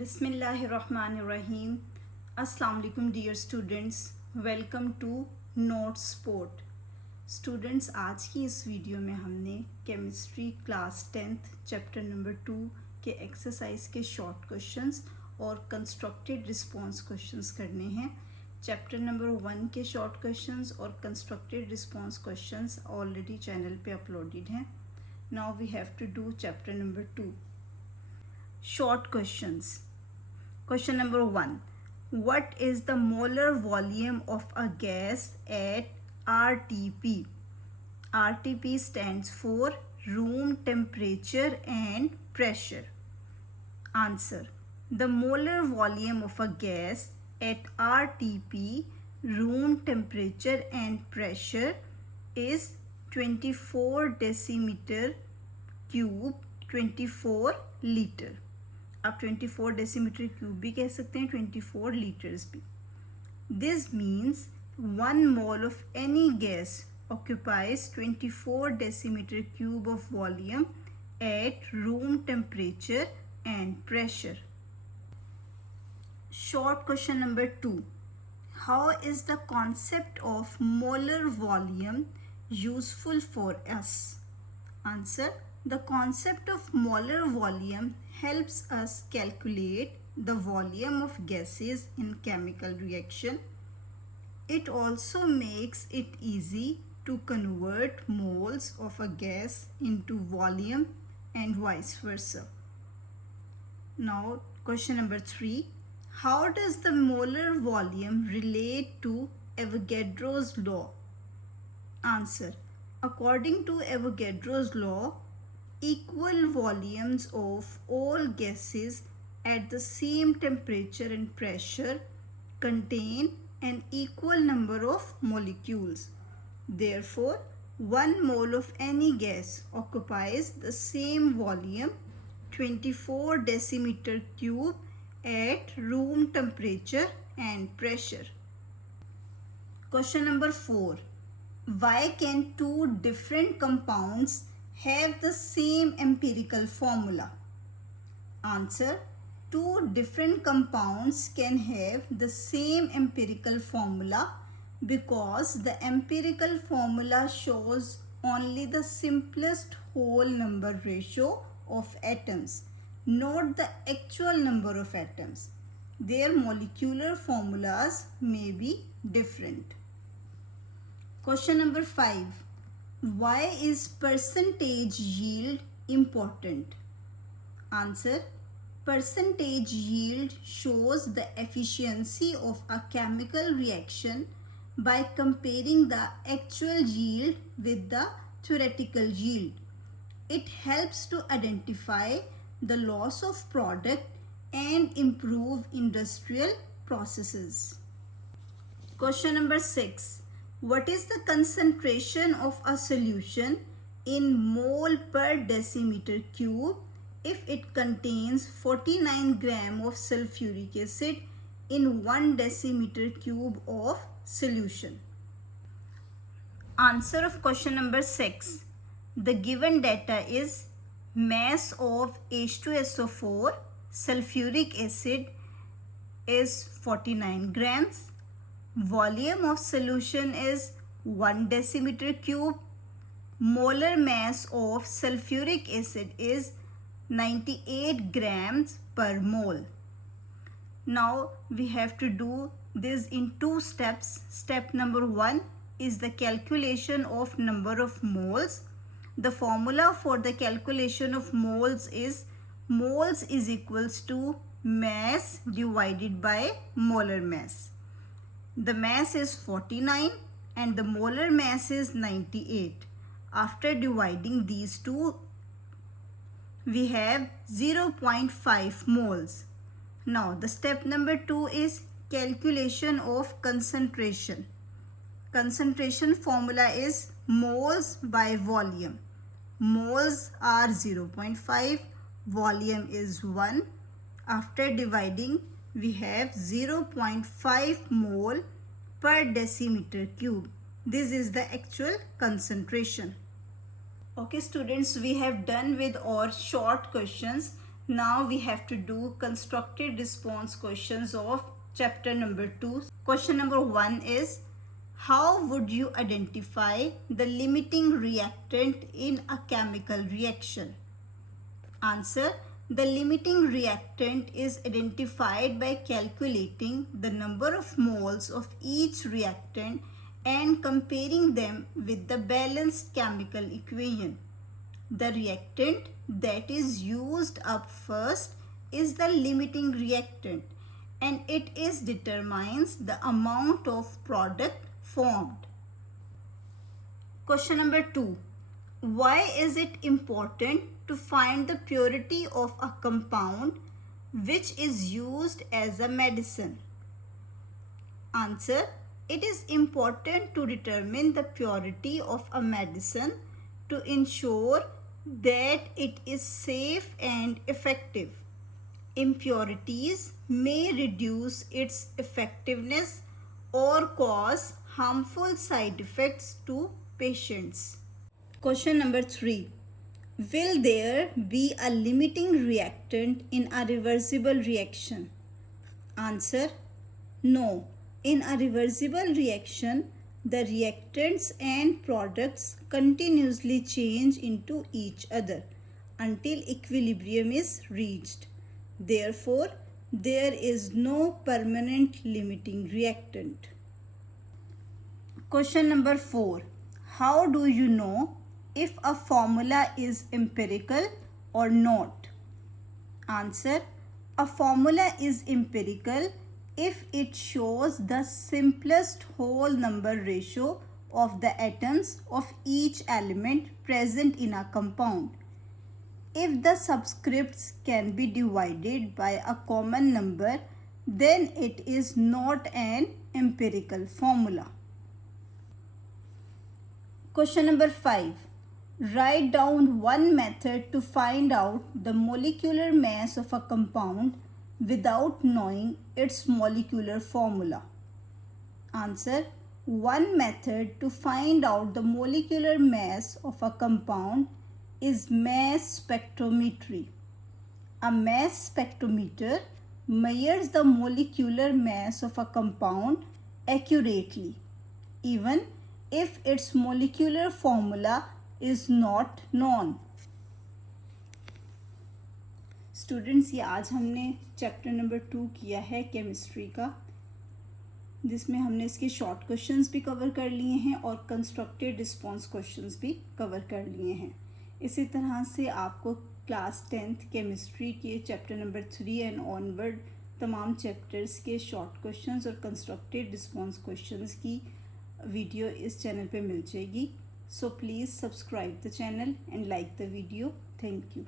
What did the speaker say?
Bismillahirrahmanirrahim. Assalamu alaikum dear students. Welcome to Note Sport. Students आज की इस video में हमने chemistry class 10th chapter number 2 के एक्सरसाइज के शॉर्ट क्वेश्चंस और कंस्ट्रक्टेड रिस्पांस क्वेश्चंस करने हैं. चैप्टर नंबर 1 के शॉर्ट क्वेश्चंस और constructed response questions already channel पे अपलोडेड हैं. Now we have to do chapter number 2. Short questions. Question number 1. What is the molar volume of a gas at RTP? RTP stands for room temperature and pressure. Answer. The molar volume of a gas at RTP, room temperature and pressure, is 24 decimeter cube, 24 liter. आप 24 decimetre cube भी कह सकते हैं, 24 litres भी. This means 1 mole of any gas occupies 24 decimeter cube of volume at room temperature and pressure. Short question number 2. How is the concept of molar volume useful for us? Answer. The concept of molar volume helps us calculate the volume of gases in chemical reaction. It also makes it easy to convert moles of a gas into volume and vice versa. Now, question number 3. How does the molar volume relate to Avogadro's law? Answer. According to Avogadro's law, equal volumes of all gases at the same temperature and pressure contain an equal number of molecules. Therefore, 1 mole of any gas occupies the same volume, 24 decimeter cube, at room temperature and pressure. Question number 4. Why can two different compounds have the same empirical formula? Answer. Two different compounds can have the same empirical formula because the empirical formula shows only the simplest whole number ratio of atoms, not the actual number of atoms. Their molecular formulas may be different. Question number 5. Why is percentage yield important? Answer. Percentage yield shows the efficiency of a chemical reaction by comparing the actual yield with the theoretical yield. It helps to identify the loss of product and improve industrial processes. Question number 6. What is the concentration of a solution in mole per decimeter cube if it contains 49 gram of sulfuric acid in 1 decimeter cube of solution? Answer of question number 6. The given data is mass of H2SO4 sulfuric acid is 49 grams. Volume of solution is 1 decimeter cube. Molar mass of sulfuric acid is 98 grams per mole. Now we have to do this in 2 steps. Step number 1 is the calculation of number of moles. The formula for the calculation of moles is moles is equals to mass divided by molar mass. The mass is 49 and the molar mass is 98. After dividing these two, we have 0.5 moles. Now the step number 2 is calculation of concentration. Concentration formula is moles by volume. Moles are 0.5, volume is 1. After dividing, we have 0.5 mole per decimeter cube. This is the actual concentration. Okay students, we have done with our short questions. Now we have to do constructed response questions of chapter number 2. Question number 1 is, how would you identify the limiting reactant in a chemical reaction? Answer: the limiting reactant is identified by calculating the number of moles of each reactant and comparing them with the balanced chemical equation. The reactant that is used up first is the limiting reactant, and it determines the amount of product formed. Question number 2. Why is it important to find the purity of a compound which is used as a medicine? Answer: it is important to determine the purity of a medicine to ensure that it is safe and effective. Impurities may reduce its effectiveness or cause harmful side effects to patients. Question number 3. Will there be a limiting reactant in a reversible reaction? Answer: no. In a reversible reaction, the reactants and products continuously change into each other until equilibrium is reached. Therefore, there is no permanent limiting reactant. Question number 4. How do you know if a formula is empirical or not? Answer: a formula is empirical if it shows the simplest whole number ratio of the atoms of each element present in a compound. If the subscripts can be divided by a common number, then it is not an empirical formula. Question number 5. Write down one method to find out the molecular mass of a compound without knowing its molecular formula. Answer: one method to find out the molecular mass of a compound is mass spectrometry. A mass spectrometer measures the molecular mass of a compound accurately, even if its molecular formula is not known. Students, ये आज हमने chapter number 2 किया है chemistry का, जिसमें हमने इसके short questions भी कवर कर लिए हैं और कंस्ट्रक्टेड रिस्पॉन्स क्वेश्चंस भी कवर कर लिए हैं. इसी तरह से आपको क्लास 10th केमिस्ट्री के चैप्टर नंबर 3 एंड ऑनवर्ड तमाम चैप्टर्स के शॉर्ट क्वेश्चंस और कंस्ट्रक्टेड रिस्पॉन्स क्वेश्चंस की वीडियो इस चैनल पे मिल जाएगी. So please subscribe the channel and like the video. Thank you.